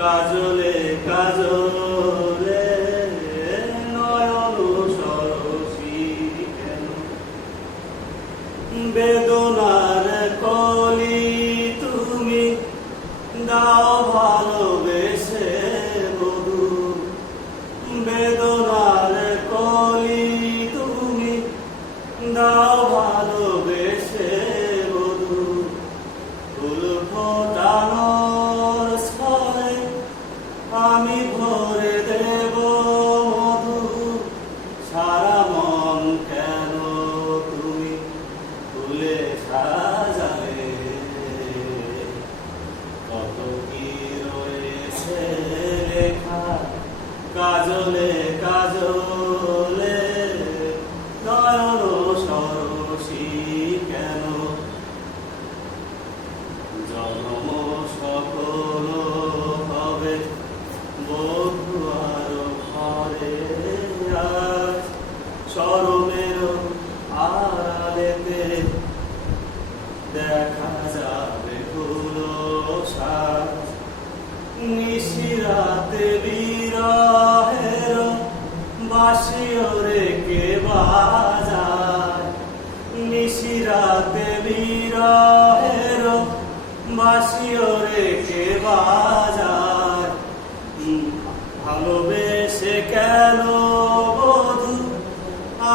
কাজলে কাজলে নয়ন সরসী বেদনার কলি তুমি দাও ভালোবেসে বধু বেদনার কলি তুমি দাও আমি ভরে দেব মধু। সারা মন কেন তুমি ফুলে সাজালে? কত কি রয়েছে লেখা? কাজলে কাজলে সরমের আড়ালেতে দেখা যাবে ফুলো সাজ নিশিরাতে বিরহের বাসিও রেখে বাজায়। নিশিরাতে বিরহের বাসিও রেখে বাজায়। ভালোবেসে কেন